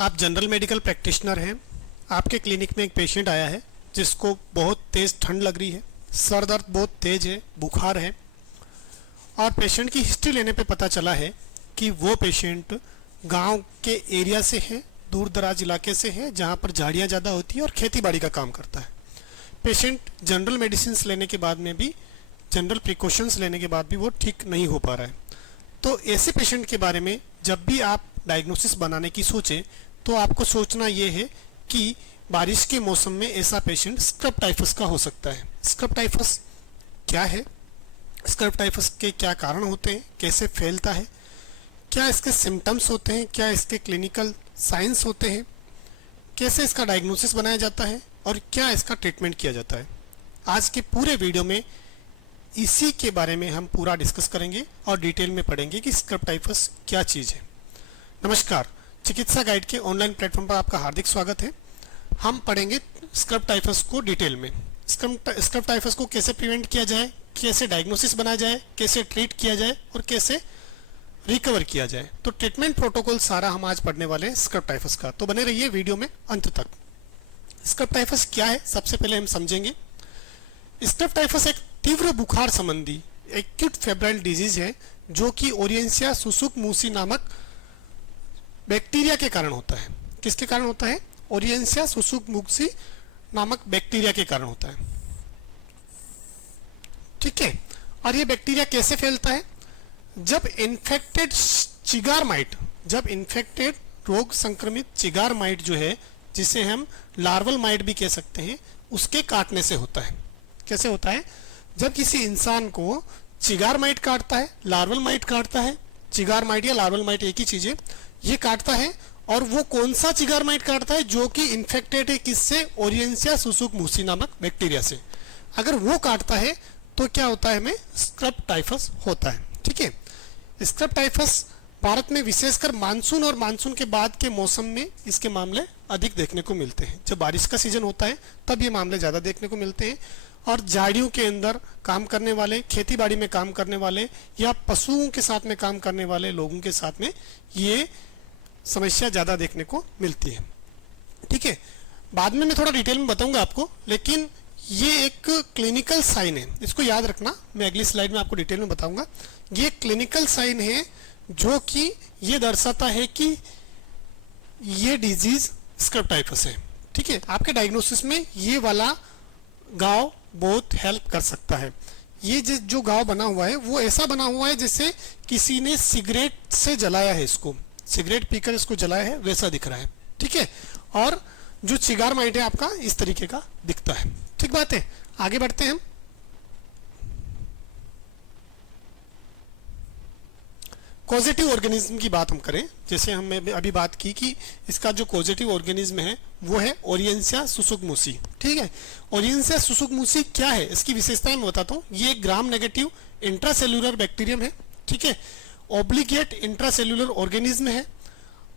आप general medical practitioner हैं। आपके क्लिनिक में एक पेशेंट आया है जिसको बहुत तेज़ ठंड लग रही है, सर दर्द बहुत तेज़ है, बुखार है और पेशेंट की हिस्ट्री लेने पे पता चला है कि वो पेशेंट गांव के एरिया से है, दूर दराज इलाके से है जहां पर झाड़ियाँ ज़्यादा होती है और खेती बाड़ी का काम करता है। पेशेंट जनरल मेडिसिन लेने के बाद में भी, जनरल प्रिकॉशंस लेने के बाद भी वो ठीक नहीं हो पा रहा है। तो ऐसे पेशेंट के बारे में जब भी आप डायग्नोसिस बनाने की सोचें तो आपको सोचना ये है कि बारिश के मौसम में ऐसा पेशेंट स्क्रब टाइफस का हो सकता है। स्क्रब टाइफस क्या है, स्क्रब टाइफस के क्या कारण होते हैं, कैसे फैलता है, क्या इसके सिम्टम्स होते हैं, क्या इसके क्लिनिकल साइंस होते हैं, कैसे इसका डायग्नोसिस बनाया जाता है और क्या इसका ट्रीटमेंट किया जाता है। आज के पूरे वीडियो में इसी के बारे में हम पूरा डिस्कस करेंगे और डिटेल में पढ़ेंगे कि स्क्रब टाइफस क्या चीज़ है। नमस्कार, चिकित्सा गाइड के ऑनलाइन प्लेटफॉर्म पर आपका हार्दिक स्वागत है। हम पढ़ेंगे स्क्रब टाइफस को डिटेल में। स्क्रब टाइफस को कैसे प्रिवेंट किया जाए, कैसे डायग्नोसिस बनाया जाए, कैसे ट्रीट किया जाए और कैसे रिकवर किया जाए। तो ट्रीटमेंट प्रोटोकॉल सारा हम आज पढ़ने वाले हैं स्क्रब टाइफस का, तो बने रहिए वीडियो में अंत तक। स्क्रब टाइफस क्या है सबसे पहले हम समझेंगे। स्क्रब टाइफस एक तीव्र बुखार संबंधी एक्यूट फेब्राइल डिजीज है जो कि ओरिएंसिया सुसुक-मूसी नामक बैक्टीरिया के कारण होता है। किसके कारण होता है? ओरिएंसिया सुसुक-मूसी नामक बैक्टीरिया के कारण होता है। ठीक है, और ये बैक्टीरिया कैसे फैलता है? जब इन्फेक्टेड चिगार माइट, जब इन्फेक्टेड रोग संक्रमित चिगार माइट जो है, जिसे हम लार्वल माइट भी कह सकते हैं, उसके काटने से होता है। कैसे होता है? जब किसी इंसान को चिगार माइट काटता है, लार्वल माइट काटता है, चिगार माइट या लार्वल माइट एक ही चीज है, ये काटता है। और वो कौन सा चिगार माइट काटता है? जो कि इन्फेक्टेड है किससे? ओरिएंसिया सुसुक-मूसी नामक बैक्टीरिया से। अगर वो काटता है तो क्या होता है? हमें स्क्रब टाइफस होता है। ठीक है, स्क्रब टाइफस भारत में विशेषकर मानसून और मानसून के बाद के मौसम में इसके मामले अधिक देखने को मिलते हैं। जब बारिश का सीजन होता है तब ये मामले ज़्यादा देखने को मिलते हैं और झाड़ियों के अंदर काम करने वाले, खेती बाड़ी में काम करने वाले या पशुओं के साथ में काम करने वाले लोगों के साथ में ये समस्या ज़्यादा देखने को मिलती है। ठीक है, बाद में मैं थोड़ा डिटेल में बताऊंगा आपको, लेकिन ये एक क्लिनिकल साइन है, इसको याद रखना। मैं अगली स्लाइड में आपको डिटेल में बताऊंगा। ये क्लिनिकल साइन है जो कि ये दर्शाता है कि ये डिजीज स्क्रब टाइफस है। ठीक है, आपके डायग्नोसिस में ये वाला गाँव बहुत हेल्प कर सकता है। ये जो गाँव बना हुआ है वो ऐसा बना हुआ है जैसे किसी ने सिगरेट से जलाया है, इसको सिगरेट पीकर इसको जलाया है, वैसा दिख रहा है। ठीक है, और जो चिगार माइट है आपका इस तरीके का दिखता है। ठीक बात है, आगे बढ़ते हैं हम। कॉजेटिव ऑर्गेनिज्म की बात हम करें, जैसे हमने अभी बात की कि इसका जो कॉजेटिव ऑर्गेनिज्म है वो है ओरिएंसिया सुसुक-मूसी। ठीक है, ओरिएंसिया सुसुक-मूसी क्या है, इसकी विशेषताएं मैं बताता हूँ। ये ग्राम नेगेटिव इंट्रासेल्युलर बैक्टीरियम है। ठीक है, ऑब्लिगेट इंट्रासेल्युलर ऑर्गेनिज्म है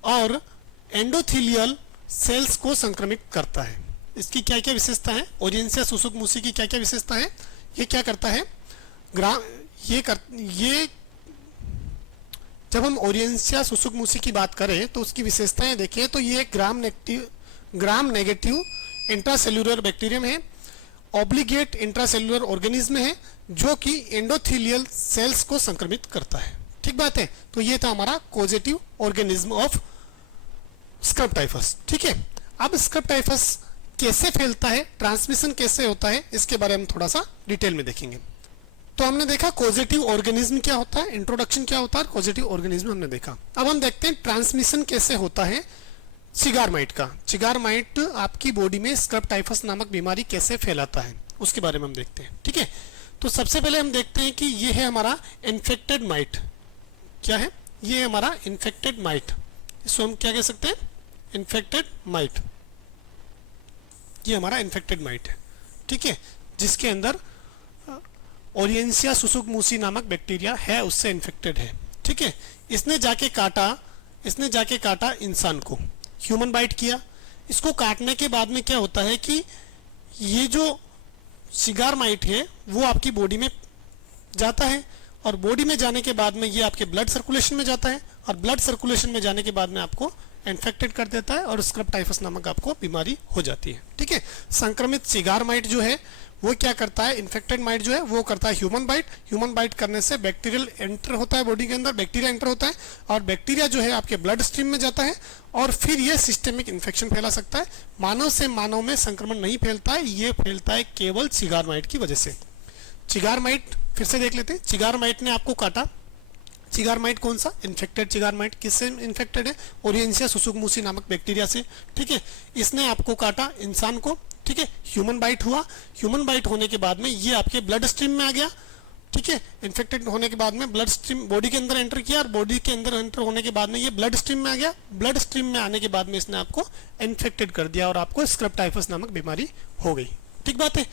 और एंडोथेलियल सेल्स को संक्रमित करता है। इसकी क्या क्या विशेषता है? ओरिएंसिया सुसुक-मूसी की क्या क्या विशेषता है? ये क्या करता है? ये जब हम ओरिएंसिया सुसुक-मूसी की बात करें तो उसकी विशेषताएं देखें तो ये ग्राम नेगेटिव इंट्रासेल्युलर बैक्टीरियम है, ऑब्लिगेट इंट्रासेल्युलर ऑर्गेनिज्म है जो कि एंडोथेलियल सेल्स को संक्रमित करता है। ठीक बात है, तो ये था हमारा causative organism of scrub typhus. ठीक है, अब स्क्रब टाइफस कैसे फैलता है, ट्रांसमिशन कैसे होता है, इसके बारे में थोड़ा सा डिटेल में देखेंगे। तो हमने देखा कॉजेटिव ऑर्गेनिज्म क्या होता है, इंट्रोडक्शन क्या होता है, कॉजेटिव ऑर्गेनिज्म हमने देखा। अब हम देखते हैं ट्रांसमिशन कैसे होता है चिगार माइट का। चिगार माइट आपकी बॉडी में स्क्रब टाइफस नामक बीमारी कैसे फैलाता है उसके बारे में हम देखते हैं। ठीक है, तो सबसे पहले हम देखते हैं कि ये है हमारा इन्फेक्टेड माइट। क्या है? ये हमारा इन्फेक्टेड माइट, इसको हम क्या कह सकते हैं? Infected might. ये हमारा इन्फेक्टेड माइट है। ठीक है, जिसके अंदर ओरिएंसिया सुसुक-मूसी नामक बैक्टीरिया है, उससे इन्फेक्टेड है। ठीक है, इसने जाके काटा इंसान को, ह्यूमन बाइट किया। इसको काटने के बाद में क्या होता है कि ये जो चिगार माइट है वो आपकी बॉडी में जाता है और बॉडी में जाने के बाद में ये आपके ब्लड सर्कुलेशन में जाता है और ब्लड सर्कुलेशन में जाने के बाद में आपको इन्फेक्टेड कर देता है और स्क्रब टाइफस नामक आपको बीमारी हो जाती है। ठीक है, संक्रमित सिगार माइट जो है वो क्या करता है, इन्फेक्टेड माइट जो है वो करता है ह्यूमन बाइट। ह्यूमन बाइट करने से बैक्टीरियल एंटर होता है बॉडी के अंदर, बैक्टीरिया एंटर होता है और बैक्टीरिया जो है आपके ब्लड स्ट्रीम में जाता है और फिर ये सिस्टेमिक इन्फेक्शन फैला सकता है। मानव से मानव में संक्रमण नहीं फैलता है, ये फैलता है केवल चिगार माइट की वजह से। चिगार माइट फिर से देख लेते हैं। चिगार माइट ने आपको काटा, चिगार माइट कौन सा, इन्फेक्टेड चिगार माइट। किससे इन्फेक्टेड है, ओरिएंसिया सुसुगमुसी नामक बैक्टीरिया से। ठीक है, इसने आपको काटा इंसान को। ठीक है, ह्यूमन बाइट हुआ। ह्यूमन बाइट होने के बाद में ये आपके ब्लड स्ट्रीम में आ गया। ठीक है, इन्फेक्टेड होने के बाद में ब्लड स्ट्रीम बॉडी के अंदर एंटर किया और बॉडी के अंदर एंटर होने के बाद में ये ब्लड स्ट्रीम में आ गया। ब्लड स्ट्रीम में आने के बाद में इसने आपको इन्फेक्टेड कर दिया और आपको स्क्रब टाइफस नामक बीमारी हो गई। ठीक बात है,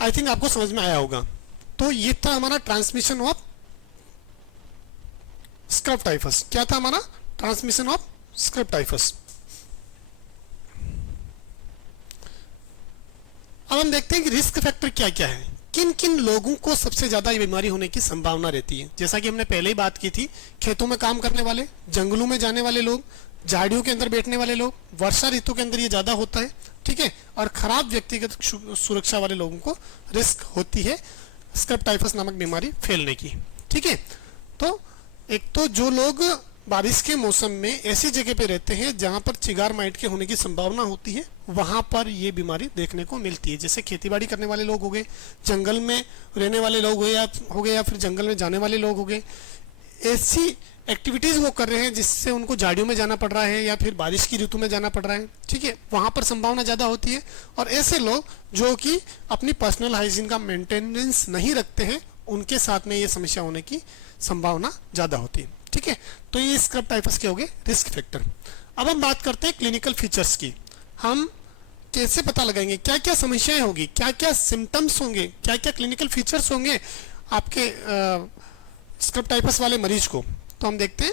आई थिंक आपको समझ में आया होगा। तो ये था हमारा ट्रांसमिशन ऑफ स्क्रब टाइफस। क्या था हमारा, ट्रांसमिशन ऑफ स्क्रब टाइफस। अब हम देखते हैं कि रिस्क फैक्टर क्या क्या है, किन किन लोगों को सबसे ज्यादा ये बीमारी होने की संभावना रहती है। जैसा कि हमने पहले ही बात की थी, खेतों में काम करने वाले, जंगलों में जाने वाले लोग, झाड़ियों के अंदर बैठने वाले लोग, वर्षा ऋतु के अंदर ये ज्यादा होता है। ठीक है, और खराब व्यक्तिगत सुरक्षा वाले लोगों को रिस्क होती है स्क्रब टाइफस नामक बीमारी फैलने की। ठीक है, तो एक तो जो लोग बारिश के मौसम में ऐसी जगह पे रहते हैं जहां पर चिगार माइट के होने की संभावना होती है, वहां पर ये बीमारी देखने को मिलती है। जैसे खेतीबाड़ी करने वाले लोग हो गए, जंगल में रहने वाले लोग हो गए या फिर जंगल में जाने वाले लोग हो गए, ऐसी एक्टिविटीज वो कर रहे हैं जिससे उनको झाड़ियों में जाना पड़ रहा है या फिर बारिश की ऋतु में जाना पड़ रहा है। ठीक है, वहां पर संभावना ज्यादा होती है। और ऐसे लोग जो कि अपनी पर्सनल हाइजीन का मेंटेनेंस नहीं रखते हैं, उनके साथ में ये समस्या होने की संभावना ज्यादा होती है। ठीक है, तो ये स्क्रब टाइफस के हो गए रिस्क फैक्टर। अब हम बात करते हैं क्लिनिकल फीचर्स की। हम कैसे पता लगाएंगे क्या क्या समस्याएं होगी, क्या क्या सिम्टम्स होंगे, क्या क्या क्लिनिकल फीचर्स होंगे आपके स्क्रब टाइफस वाले मरीज को। तो हम देखते हैं,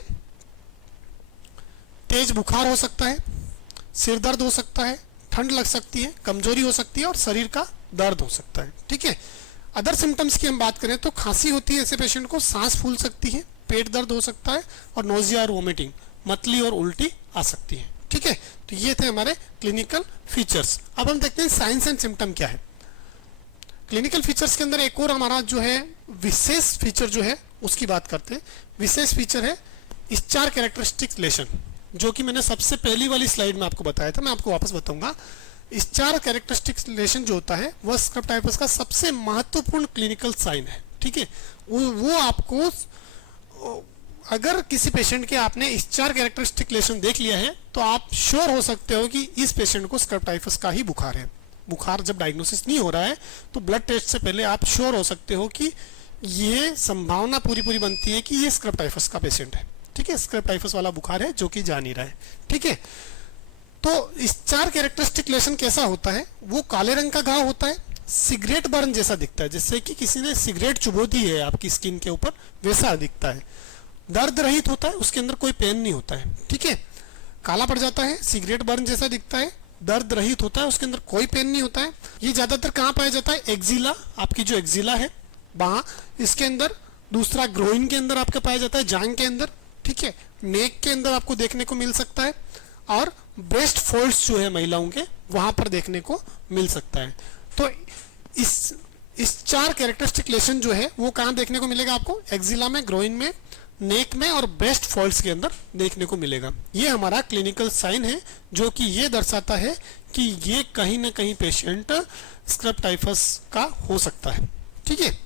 तेज बुखार हो सकता है, सिर दर्द हो सकता है, ठंड लग सकती है, कमजोरी हो सकती है और शरीर का दर्द हो सकता है। ठीक है, अदर सिम्टम्स की हम बात करें तो खांसी होती है ऐसे पेशेंट को, सांस फूल सकती है, पेट दर्द हो सकता है और नोजिया और वोमिटिंग, मतली और उल्टी आ सकती है। ठीक है, तो ये थे हमारे क्लिनिकल फीचर्स। अब हम देखते हैं साइंस एंड सिम्टम क्या है। क्लिनिकल फीचर्स के अंदर एक और हमारा जो है विशेष फीचर जो है उसकी बात करते हैं। विशेष फीचर है स्टार कैरेक्टरिस्टिक लेशन, जो कि मैंने सबसे पहली वाली स्लाइड में आपको बताया था, मैं आपको वापस बताऊंगा। स्टार कैरेक्टरिस्टिक लेशन जो होता है वह स्क्रब टाइफस का सबसे महत्वपूर्ण क्लिनिकल साइन है। ठीक है, वो आपको अगर किसी पेशेंट के आपने स्टार कैरेक्टरिस्टिक लेशन देख लिया है तो आप श्योर हो सकते हो कि इस पेशेंट को स्क्रब टाइफस का ही बुखार है। बुखार जब डायग्नोसिस नहीं हो रहा है तो ब्लड टेस्ट से पहले आप श्योर हो सकते हो कि ये संभावना पूरी बनती है कि ये स्क्रब टाइफस का पेशेंट है। ठीक है, स्क्रब टाइफस वाला बुखार है जो कि जा नहीं रहा है। ठीक है, तो स्टार कैरेक्टरिस्टिक लेशन कैसा होता है, वो काले रंग का घाव होता है, सिगरेट बर्न जैसा दिखता है, जैसे कि किसी ने सिगरेट चुभो दी है आपकी स्किन के ऊपर, वैसा दिखता है। दर्द रहित होता है, उसके अंदर कोई पेन नहीं होता है। ठीक है, काला पड़ जाता है, सिगरेट बर्न जैसा दिखता है, दर्द रहित होता है, उसके अंदर कोई पेन नहीं होता है। ये ज्यादातर कहाँ पाया जाता है, एक्जिला, आपकी जो एक्जिला है वहां, इसके अंदर, दूसरा ग्रोइन के अंदर आपका पाया जाता है, जांग के अंदर। ठीक है, नेक के अंदर आपको देखने को मिल सकता है और ब्रेस्ट फोल्ड्स जो है महिलाओं के वहां पर देखने को मिल सकता है। तो इस चार कैरेक्टरिस्टिक लेशन जो है वो कहाँ देखने को मिलेगा आपको, एक्जिला में, ग्रोइन में, नेक में और ब्रेस्ट फोल्ड्स के अंदर देखने को मिलेगा। ये हमारा क्लिनिकल साइन है जो कि ये दर्शाता है कि ये कहीं ना कहीं पेशेंट स्क्रब टाइफस का हो सकता है। ठीक है,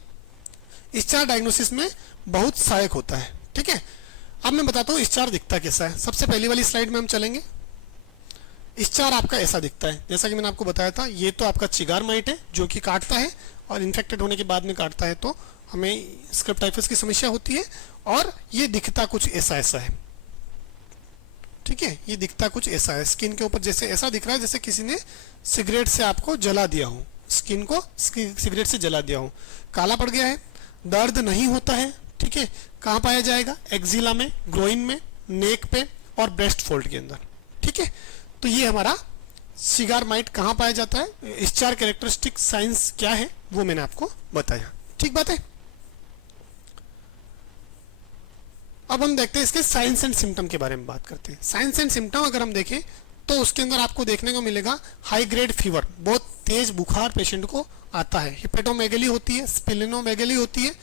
स्टार डायग्नोसिस में बहुत सहायक होता है। ठीक है, अब मैं बताता हूँ स्टार दिखता कैसा है। सबसे पहली वाली स्लाइड में हम चलेंगे। स्टार आपका ऐसा दिखता है, जैसा कि मैंने आपको बताया था, ये तो आपका चिगार माइट है जो कि काटता है और इन्फेक्टेड होने के बाद में काटता है तो हमें स्क्रब टाइफस की समस्या होती है। और ये दिखता कुछ ऐसा ऐसा है। ठीक है, ये दिखता कुछ ऐसा है, स्किन के ऊपर जैसे ऐसा दिख रहा है जैसे किसी ने सिगरेट से आपको जला दिया हो, स्किन को सिगरेट से जला दिया हो, काला पड़ गया है, दर्द नहीं होता है। ठीक है, कहाँ पाया जाएगा, एक्जिला में, ग्रोइन में, नेक पे और ब्रेस्ट फोल्ड के अंदर। ठीक है, तो ये हमारा सिगार माइट कहाँ पाया जाता है, स्टार कैरेक्टरिस्टिक साइंस क्या है वो मैंने आपको बताया। ठीक बात है। अब हम देखते हैं इसके साइंस एंड सिम्टम के बारे में बात करते हैं। साइंस एंड सिम्टम अगर हम देखें तो उसके अंदर आपको देखने को मिलेगा हाई ग्रेड फीवर, बहुत तेज बुखार पेशेंट को आता है, हिपेटोमेगेली होती है, स्प्लेनोमेगेली होती है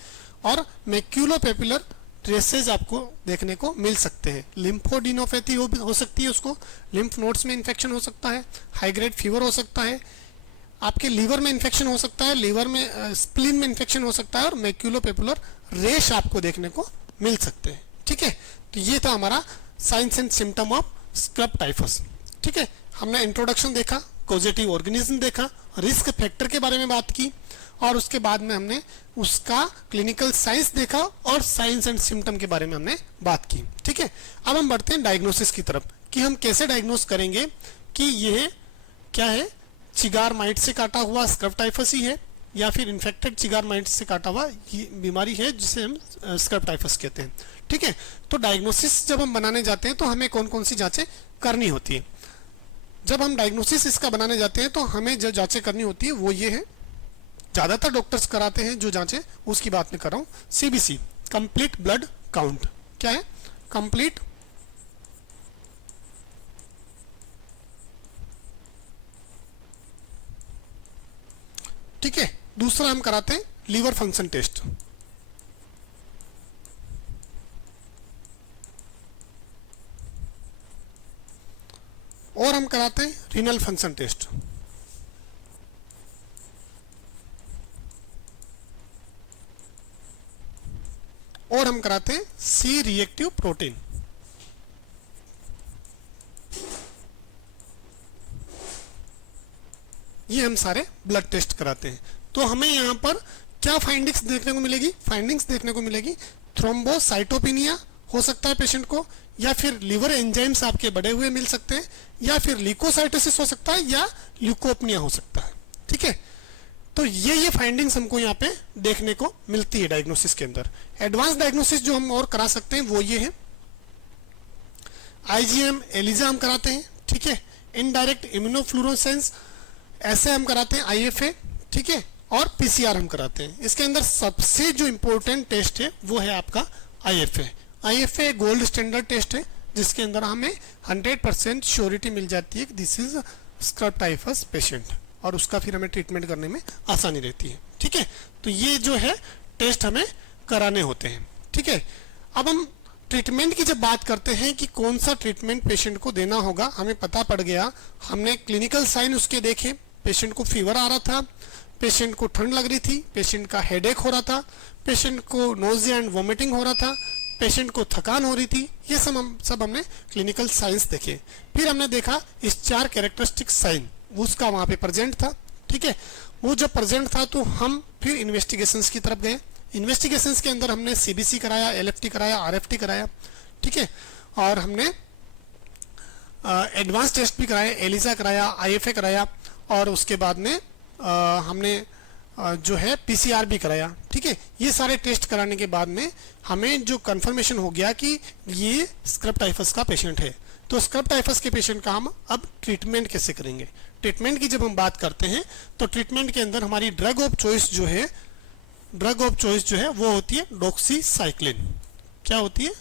और मैक्यूलोपेपुलर ट्रेसेस आपको देखने को मिल सकते हैं। लिम्फोडिनोपैथी हो सकती है, उसको लिम्फ नोड्स में इन्फेक्शन हो सकता है, हाई ग्रेड फीवर हो सकता है, आपके लीवर में इन्फेक्शन हो सकता है, लीवर में स्प्लीन में इन्फेक्शन हो सकता है और मैक्यूलोपेपुलर रेश आपको देखने को मिल सकते हैं। ठीक है, तो ये था हमारा science and symptom of scrub typhus. ठीक है, हमने इंट्रोडक्शन देखा, कॉजेटिव ऑर्गेनिज्म देखा, रिस्क फैक्टर के बारे में बात की और उसके बाद में हमने उसका क्लिनिकल साइंस देखा और साइंस एंड सिम्टम के बारे में हमने बात की। ठीक है, अब हम बढ़ते हैं डायग्नोसिस की तरफ कि हम कैसे डायग्नोस करेंगे कि यह क्या है, चिगार माइट से काटा हुआ स्क्रब टाइफस ही है या फिर इन्फेक्टेड चिगार माइट से काटा हुआ ये बीमारी है जिसे हम स्क्रब टाइफस कहते हैं। ठीक है, तो डायग्नोसिस जब हम बनाने जाते हैं तो हमें कौन कौन सी जांचें करनी होती है। जब हम डायग्नोसिस इसका बनाने जाते हैं तो हमें जो जांचें करनी होती है वो ये है, ज़्यादातर डॉक्टर्स कराते हैं जो जांचें, उसकी बात मैं कर रहा हूँ। CBC, complete blood count. क्या है? कंप्लीट ठीक है। दूसरा हम कराते हैं लीवर फंक्शन टेस्ट। और हम कराते हैं रीनल फंक्शन टेस्ट। और हम कराते हैं सी रिएक्टिव प्रोटीन। ये हम सारे ब्लड टेस्ट कराते हैं। तो हमें यहाँ पर क्या फाइंडिंग्स देखने को मिलेगी? फाइंडिंग्स देखने को मिलेगी थ्रोम्बोसाइटोपिनिया हो सकता है पेशेंट को, या फिर लिवर एंजाइम्स आपके बढ़े हुए मिल सकते हैं, या फिर ल्यूकोसाइटोसिस हो सकता है, या ल्यूकोपनिया हो सकता है। ठीक है, तो ये फाइंडिंग्स हमको यहाँ पे देखने को मिलती है डायग्नोसिस के अंदर। एडवांस डायग्नोसिस जो हम और करा सकते हैं वो ये है, आईजीएम एलिजा हम कराते हैं। ठीक है, इनडायरेक्ट इम्यूनोफ्लुरोसेंस ऐसे हम कराते हैं, आईएफए। ठीक है, और पीसीआर हम कराते हैं। इसके अंदर सबसे जो इम्पोर्टेंट टेस्ट है वो है आपका IFA. IFA gold standard test है जिसके अंदर हमें 100% श्योरिटी मिल जाती है कि this is scrub typhus patient, और उसका फिर हमें ट्रीटमेंट करने में आसानी रहती है। ठीक है, तो ये जो है टेस्ट हमें कराने होते हैं। ठीक है, अब हम ट्रीटमेंट की जब बात करते हैं कि कौन सा ट्रीटमेंट पेशेंट को देना होगा, हमें पता पड़ गया, हमने क्लिनिकल साइन उसके देखे, पेशेंट को फीवर आ रहा था, पेशेंट को ठंड लग रही थी, पेशेंट का हेडेक हो रहा था, पेशेंट को नोजिया एंड वोमिटिंग हो रहा था, पेशेंट को थकान हो रही थी, ये सब हमने क्लिनिकल साइंस देखे। फिर हमने देखा इस 4 कैरेक्टरिस्टिक साइन उसका वहाँ पे प्रेजेंट था। ठीक है, वो जब प्रेजेंट था तो हम फिर इन्वेस्टिगेशंस की तरफ गए। इन्वेस्टिगेशंस के अंदर हमने सीबीसी कराया, एलएफटी कराया, आरएफटी कराया। ठीक है, और हमने एडवांस टेस्ट भी कराए, एलिजा कराया, आईएफए कराया, और उसके बाद में हमने जो है पीसीआर भी कराया। ठीक है, ये सारे टेस्ट कराने के बाद में हमें जो कंफर्मेशन हो गया कि ये स्क्रब टाइफस का पेशेंट है। तो स्क्रब टाइफस के पेशेंट का हम अब ट्रीटमेंट कैसे करेंगे? ट्रीटमेंट की जब हम बात करते हैं तो ट्रीटमेंट के अंदर हमारी ड्रग ऑफ चॉइस जो है वो होती है डॉक्सीसाइक्लिन। क्या होती है?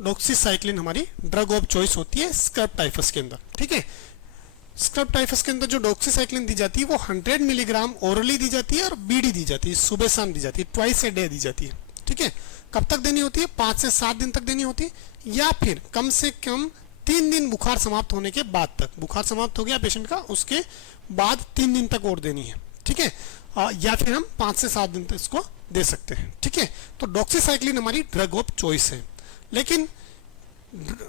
डॉक्सीसाइक्लिन हमारी ड्रग ऑफ चॉइस होती है स्क्रब टाइफस के अंदर। ठीक है, स्क्रब टाइफस के अंदर जो डॉक्सीसाइक्लिन दी जाती है वो 100 मिलीग्राम ओरली दी जाती है और बीडी दी जाती है, सुबह शाम दी जाती है, ट्वाइस ए डे दी जाती है। ठीक है, कब तक देनी होती है? 5 से 7 दिन तक देनी होती है, या फिर कम से कम 3 दिन बुखार समाप्त होने के बाद तक। बुखार समाप्त हो गया पेशेंट का, उसके बाद 3 दिन तक और देनी है। ठीक है, या फिर हम 5 से 7 दिन तक इसको दे सकते हैं। ठीक है, तो डॉक्सीसाइक्लिन हमारी ड्रग ऑफ चॉइस है। लेकिन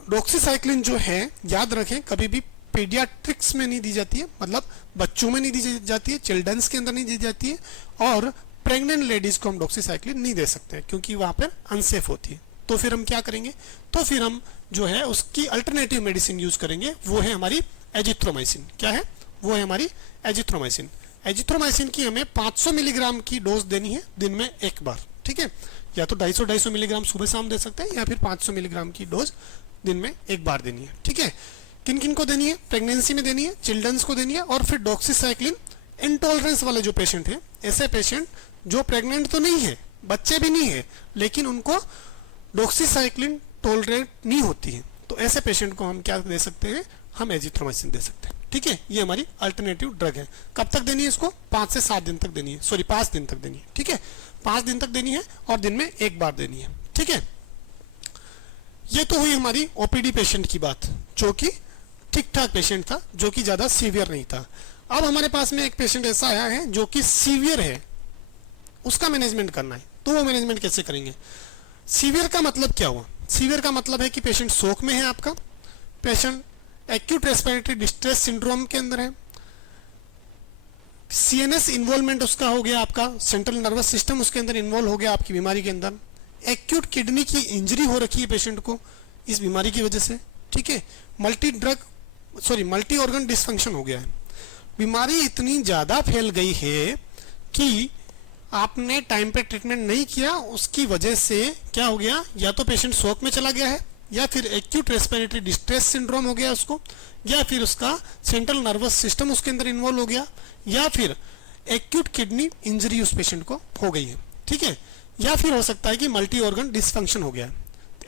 डॉक्सीसाइक्लिन जो है, याद रखें, कभी भी पीडियाट्रिक्स में नहीं दी जाती है, मतलब बच्चों में नहीं दी जाती है, चिल्ड्रंस के अंदर नहीं दी जाती है, और प्रेग्नेंट लेडीज को हम डॉक्सीसाइक्लिन नहीं दे सकते हैं क्योंकि वहाँ पर अनसेफ होती है। तो फिर हम क्या करेंगे? तो फिर हम जो है उसकी अल्टरनेटिव मेडिसिन यूज करेंगे, वो है हमारी एजिथ्रोमाइसिन। क्या है? वो है हमारी एजिथ्रोमाइसिन। एजिथ्रोमाइसिन की हमें 500 मिलीग्राम की डोज देनी है दिन में एक बार। ठीक है, या तो 250 मिलीग्राम सुबह शाम दे सकते हैं, या फिर 500 मिलीग्राम की डोज दिन में एक बार देनी है। ठीक है, किन किन को देनी है? प्रेगनेंसी में देनी है, चिल्ड्रंस को देनी है, और फिर डॉक्सीसाइक्लिन इंटॉलरेंस वाले जो पेशेंट हैं, ऐसे पेशेंट जो प्रेग्नेंट तो नहीं है, बच्चे भी नहीं है, लेकिन उनको डॉक्सीसाइक्लिन टॉलरेट नहीं होती है, तो ऐसे पेशेंट को हम क्या दे सकते हैं, हम एजिथ्रोमाइसिन दे सकते हैं। ठीक है, ये हमारी अल्टरनेटिव ड्रग है। कब तक देनी है इसको, 5 से 7 दिन तक देनी है, सॉरी 5 दिन तक देनी है। ठीक है, 5 दिन तक देनी है और दिन में एक बार देनी है। ठीक है, ये तो हुई हमारी ओपीडी पेशेंट की बात, जो कि ठीक ठाक पेशेंट था, जो कि ज्यादा सीवियर नहीं था। अब हमारे पास में एक पेशेंट ऐसा आया है जो कि सीवियर है, उसका मैनेजमेंट करना है, तो वो मैनेजमेंट कैसे करेंगे। सीवियर का मतलब क्या हुआ, सीवियर का मतलब है कि पेशेंट शोक में है, आपका patient acute respiratory distress syndrome के अंदर है, सीएनएस इन्वॉल्वमेंट उसका हो गया, आपका सेंट्रल नर्वस सिस्टम उसके अंदर इन्वॉल्व हो गया आपकी बीमारी के अंदर, एक्यूट किडनी की इंजरी हो रखी है पेशेंट को इस बीमारी की वजह से। ठीक है, मल्टी ऑर्गन डिसफंक्शन हो गया है, बीमारी इतनी ज्यादा फैल गई है कि आपने टाइम पे ट्रीटमेंट नहीं किया, उसकी वजह से क्या हो गया, या तो पेशेंट शॉक में चला गया है, या फिर एक्यूट रेस्पिरेटरी डिस्ट्रेस सिंड्रोम हो गया उसको, या फिर उसका सेंट्रल नर्वस सिस्टम उसके अंदर इन्वॉल्व हो गया, या फिर एक्यूट किडनी इंजरी उस पेशेंट को हो गई है। ठीक है, या फिर हो सकता है कि मल्टी ऑर्गन डिसफंक्शन हो गया है।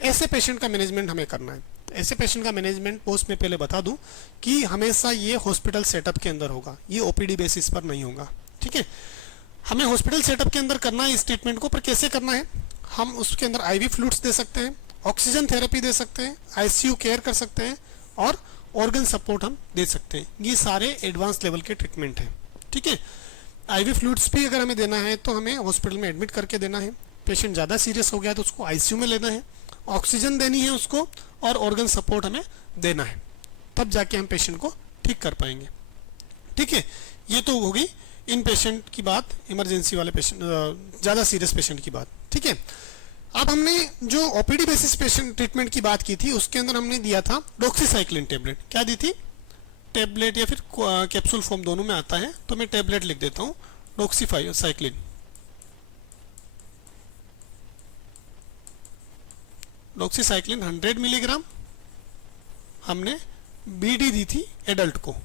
ऐसे पेशेंट का मैनेजमेंट हमें करना है। ऐसे पेशेंट का मैनेजमेंट पोस्ट में पहले बता दूं कि हमेशा ये हॉस्पिटल सेटअप के अंदर होगा, ये ओपीडी बेसिस पर नहीं होगा। ठीक है, हमें हॉस्पिटल सेटअप के अंदर करना है इस ट्रीटमेंट को, पर कैसे करना है, हम उसके अंदर आईवी फ्लूइड्स दे सकते हैं, ऑक्सीजन थेरेपी दे सकते हैं, आईसीयू केयर कर सकते हैं और ऑर्गन सपोर्ट हम दे सकते हैं। ये सारे एडवांस लेवल के ट्रीटमेंट हैं। ठीक है, आईवी फ्लूइड्स भी अगर हमें देना है तो हमें हॉस्पिटल में एडमिट करके देना है, पेशेंट ज़्यादा सीरियस हो गया तो उसको आईसीयू में लेना है, ऑक्सीजन देनी है उसको और ऑर्गन सपोर्ट हमें देना है, तब जाके हम पेशेंट को ठीक कर पाएंगे। ठीक है, ये तो होगी इन पेशेंट की बात, इमरजेंसी वाले पेशेंट, ज़्यादा सीरियस पेशेंट की बात। ठीक है, अब हमने जो ओपीडी बेसिस पेशेंट ट्रीटमेंट की बात की थी उसके अंदर हमने दिया था डॉक्सीसाइक्लिन टेबलेट। क्या दी थी, टेबलेट या फिर कैप्सूल फॉर्म दोनों में आता है, तो मैं टेबलेट लिख देता हूँ, डॉक्सीसाइक्लिन। डॉक्सीसाइक्लिन 100 मिलीग्राम हमने बीडी दी थी एडल्ट को।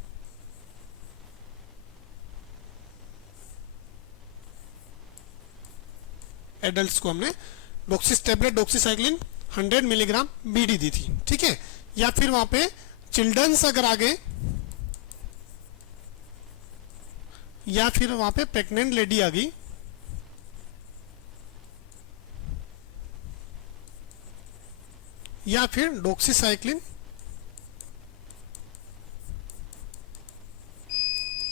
एडल्ट्स को हमने डॉक्सीसाइक्लिन 100 मिलीग्राम बीडी दी थी। ठीक है, या फिर वहां पे चिल्ड्रंस अगर आ गए, या फिर वहां पे प्रेग्नेंट लेडी आ गई, या फिर डॉक्सीसाइक्लिन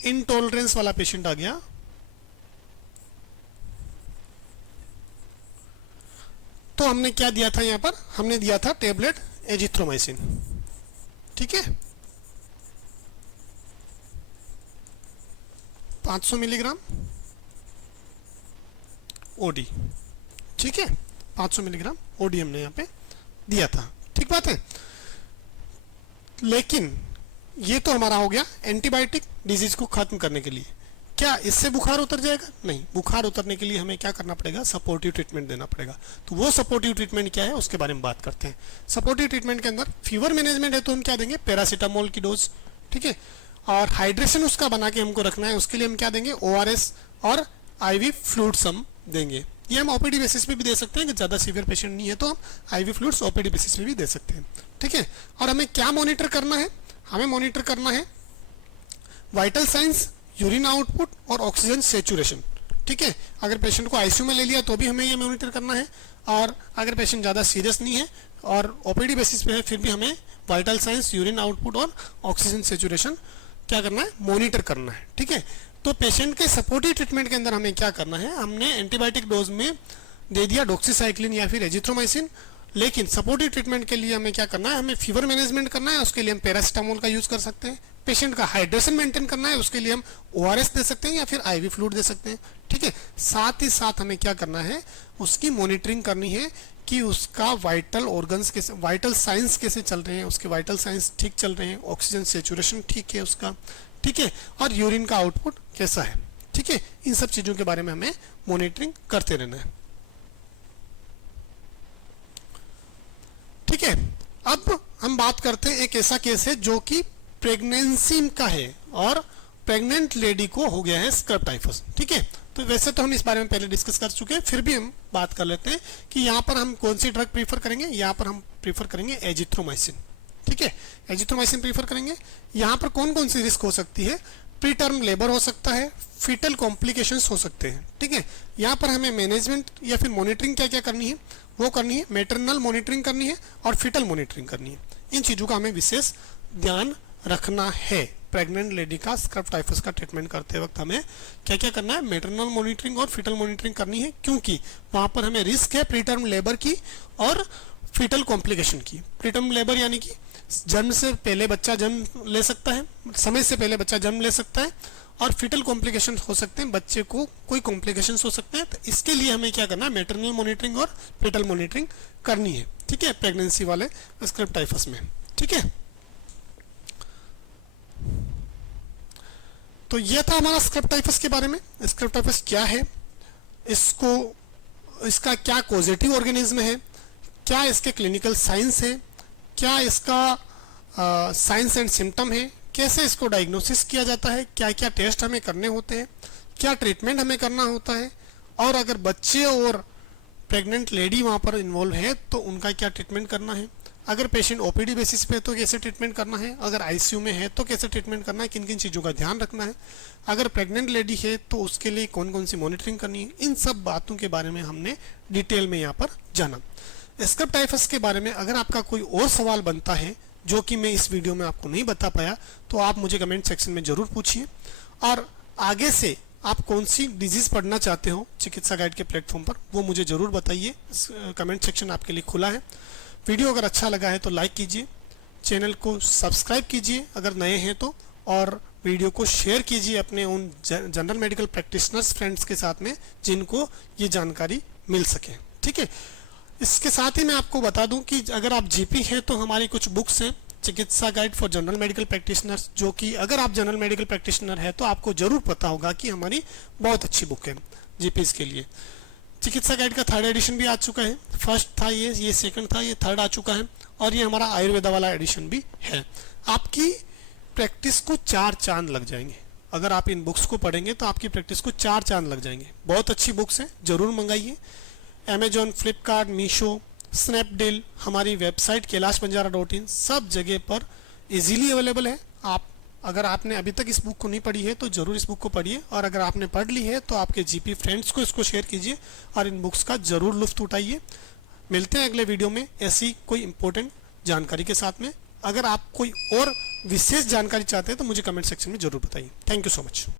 इंटॉलरेंस वाला पेशेंट आ गया, तो हमने क्या दिया था, यहां पर हमने दिया था टेबलेट एजिथ्रोमाइसिन। ठीक है, 500 मिलीग्राम ओडी। ठीक है, 500 मिलीग्राम ओडी हमने यहाँ पे दिया था। ठीक बात है, लेकिन ये तो हमारा हो गया एंटीबायोटिक डिजीज को खत्म करने के लिए। क्या इससे बुखार उतर जाएगा, नहीं, बुखार उतरने के लिए हमें क्या करना पड़ेगा, सपोर्टिव ट्रीटमेंट देना पड़ेगा। तो वो सपोर्टिव ट्रीटमेंट क्या है उसके बारे में बात करते हैं। सपोर्टिव ट्रीटमेंट के अंदर फीवर मैनेजमेंट है तो हम क्या देंगे, पैरासीटामोल की डोज। ठीक है, और हाइड्रेशन उसका बना के हमको रखना है, उसके लिए हम क्या देंगे, ओआरएस और आईवी फ्लूइड्स हम देंगे। ये हम ओपीडी बेसिस पे भी दे सकते हैं, कि ज़्यादा सीवियर पेशेंट नहीं है तो हम आईवी फ्लूइड्स ओपीडी बेसिस पे भी दे सकते हैं। ठीक है, और हमें क्या मॉनिटर करना है, हमें मॉनिटर करना है वाइटल साइंस, यूरिन आउटपुट और ऑक्सीजन सेचुरेशन। ठीक है, अगर पेशेंट को आईसीयू में ले लिया तो भी हमें ये मॉनिटर करना है, और अगर पेशेंट ज़्यादा सीरियस नहीं है और ओपीडी बेसिस पे है फिर भी हमें वाइटल साइंस, यूरिन आउटपुट और ऑक्सीजन सेचुरेशन क्या करना है, मॉनिटर करना है। ठीक है, तो पेशेंट के सपोर्टिव ट्रीटमेंट के अंदर हमें क्या करना है, हमने एंटीबायोटिक डोज में दे दिया डॉक्सीसाइक्लिन या फिर एजिथ्रोमाइसिन, लेकिन सपोर्टिव ट्रीटमेंट के लिए हमें क्या करना है, हमें फीवर मैनेजमेंट करना है, उसके लिए हम पैरासीटामोल का यूज कर सकते हैं। पेशेंट का हाइड्रेशन मेंटेन करना है, उसके लिए हम ओआरएस दे सकते हैं या फिर आईवी फ्लूइड दे सकते हैं। ठीक है, साथ ही साथ हमें क्या करना है, उसकी मॉनिटरिंग करनी है कि उसका वाइटल ऑर्गन्स कैसे, वाइटल साइंस कैसे चल रहे हैं, उसके वाइटल साइंस ठीक चल रहे हैं, ऑक्सीजन सेचुरेशन ठीक है उसका। ठीक है, और यूरिन का आउटपुट कैसा है। ठीक है, इन सब चीजों के बारे में हमें मॉनिटरिंग करते रहना है। ठीक है, अब हम बात करते हैं, एक ऐसा केस है जो कि प्रेगनेंसी का है और प्रेग्नेंट लेडी को हो गया है स्क्रब टाइफस। ठीक है, तो वैसे तो हम इस बारे में पहले डिस्कस कर चुके हैं, फिर भी हम बात कर लेते हैं कि यहाँ पर हम कौन सी ड्रग प्रीफर करेंगे। यहाँ पर हम प्रीफर करेंगे एजिथ्रोमाइसिन। ठीक है, एजिथ्रोमाइसिन प्रीफर करेंगे। यहाँ पर कौन कौन सी रिस्क हो सकती है? प्री टर्म लेबर हो सकता है, फीटल कॉम्प्लिकेशंस हो सकते हैं। ठीक है, यहाँ पर हमें मैनेजमेंट या फिर मॉनिटरिंग क्या क्या करनी है, वो करनी है, मैटरनल मॉनिटरिंग करनी है और फीटल मॉनिटरिंग करनी है। इन चीज़ों का हमें विशेष ध्यान रखना है। प्रेग्नेंट लेडी का स्क्रब टाइफस का ट्रीटमेंट करते वक्त हमें क्या क्या करना है? मैटरनल मॉनिटरिंग और फीटल मॉनिटरिंग करनी है, क्योंकि वहाँ पर हमें रिस्क है प्री टर्म लेबर की और फीटल कॉम्प्लिकेशन की। प्री टर्म लेबर यानी कि जन्म से पहले बच्चा जन्म ले सकता है, समय से पहले बच्चा जन्म ले सकता है, और फीटल कॉम्प्लिकेशन हो सकते हैं, बच्चे को कोई कॉम्प्लिकेशन हो सकते हैं। तो इसके लिए हमें क्या करना है? मैटरनल मॉनिटरिंग और फीटल मॉनिटरिंग करनी है। ठीक है, प्रेगनेंसी वाले स्क्रब टाइफस में। ठीक है, तो यह था हमारा स्क्रब टाइफस के बारे में। स्क्रब टाइफस क्या है, इसका क्या कॉजेटिव ऑर्गेनिज्म है, क्या इसके क्लिनिकल साइंस है, क्या इसका साइंस एंड सिम्टम है, कैसे इसको डायग्नोसिस किया जाता है, क्या क्या टेस्ट हमें करने होते हैं, क्या ट्रीटमेंट हमें करना होता है, और अगर बच्चे और प्रेग्नेंट लेडी वहाँ पर इन्वॉल्व है तो उनका क्या ट्रीटमेंट करना है, अगर पेशेंट ओपीडी बेसिस पे तो कैसे ट्रीटमेंट करना है, अगर आईसीयू में है तो कैसे ट्रीटमेंट करना है, किन किन चीज़ों का ध्यान रखना है, अगर प्रेग्नेंट लेडी है तो उसके लिए कौन कौन सी मॉनिटरिंग करनी है, इन सब बातों के बारे में हमने डिटेल में यहाँ पर जाना। स्क्रब टाइफस के बारे में अगर आपका कोई और सवाल बनता है जो कि मैं इस वीडियो में आपको नहीं बता पाया, तो आप मुझे कमेंट सेक्शन में ज़रूर पूछिए। और आगे से आप कौन सी डिजीज़ पढ़ना चाहते हो चिकित्सा गाइड के प्लेटफॉर्म पर, वो मुझे ज़रूर बताइए। कमेंट सेक्शन आपके लिए खुला है। वीडियो अगर अच्छा लगा है तो लाइक कीजिए, चैनल को सब्सक्राइब कीजिए अगर नए हैं तो, और वीडियो को शेयर कीजिए अपने उन जनरल मेडिकल प्रैक्टिशनर्स फ्रेंड्स के साथ में जिनको ये जानकारी मिल सके। ठीक है, इसके साथ ही मैं आपको बता दूं कि अगर आप जीपी हैं तो हमारी कुछ बुक्स हैं, चिकित्सा guide for general medical practitioners, जो कि अगर आप जनरल मेडिकल प्रैक्टिशनर है तो आपको ज़रूर पता होगा कि हमारी बहुत अच्छी बुक है जीपीस के लिए। चिकित्सा गाइड का 3rd एडिशन भी आ चुका है। फर्स्ट था ये 2nd था, ये 3rd आ चुका है, और ये हमारा आयुर्वेदा वाला एडिशन भी है। आपकी प्रैक्टिस को 4 चांद लग जाएंगे अगर आप इन बुक्स को पढ़ेंगे, तो आपकी प्रैक्टिस को 4 चांद लग जाएंगे। बहुत अच्छी बुक्स हैं, ज़रूर मंगाइए। अमेजॉन, फ्लिपकार्ट, मीशो, स्नैपडील, हमारी वेबसाइट kailashbanjara.in, सब जगह पर इजीली अवेलेबल है। अगर आपने अभी तक इस बुक को नहीं पढ़ी है तो ज़रूर इस बुक को पढ़िए, और अगर आपने पढ़ ली है तो आपके जीपी फ्रेंड्स को इसको शेयर कीजिए और इन बुक्स का ज़रूर लुत्फ़ उठाइए। मिलते हैं अगले वीडियो में ऐसी कोई इंपॉर्टेंट जानकारी के साथ में। अगर आप कोई और विशेष जानकारी चाहते हैं तो मुझे कमेंट सेक्शन में ज़रूर बताइए। Thank you so much.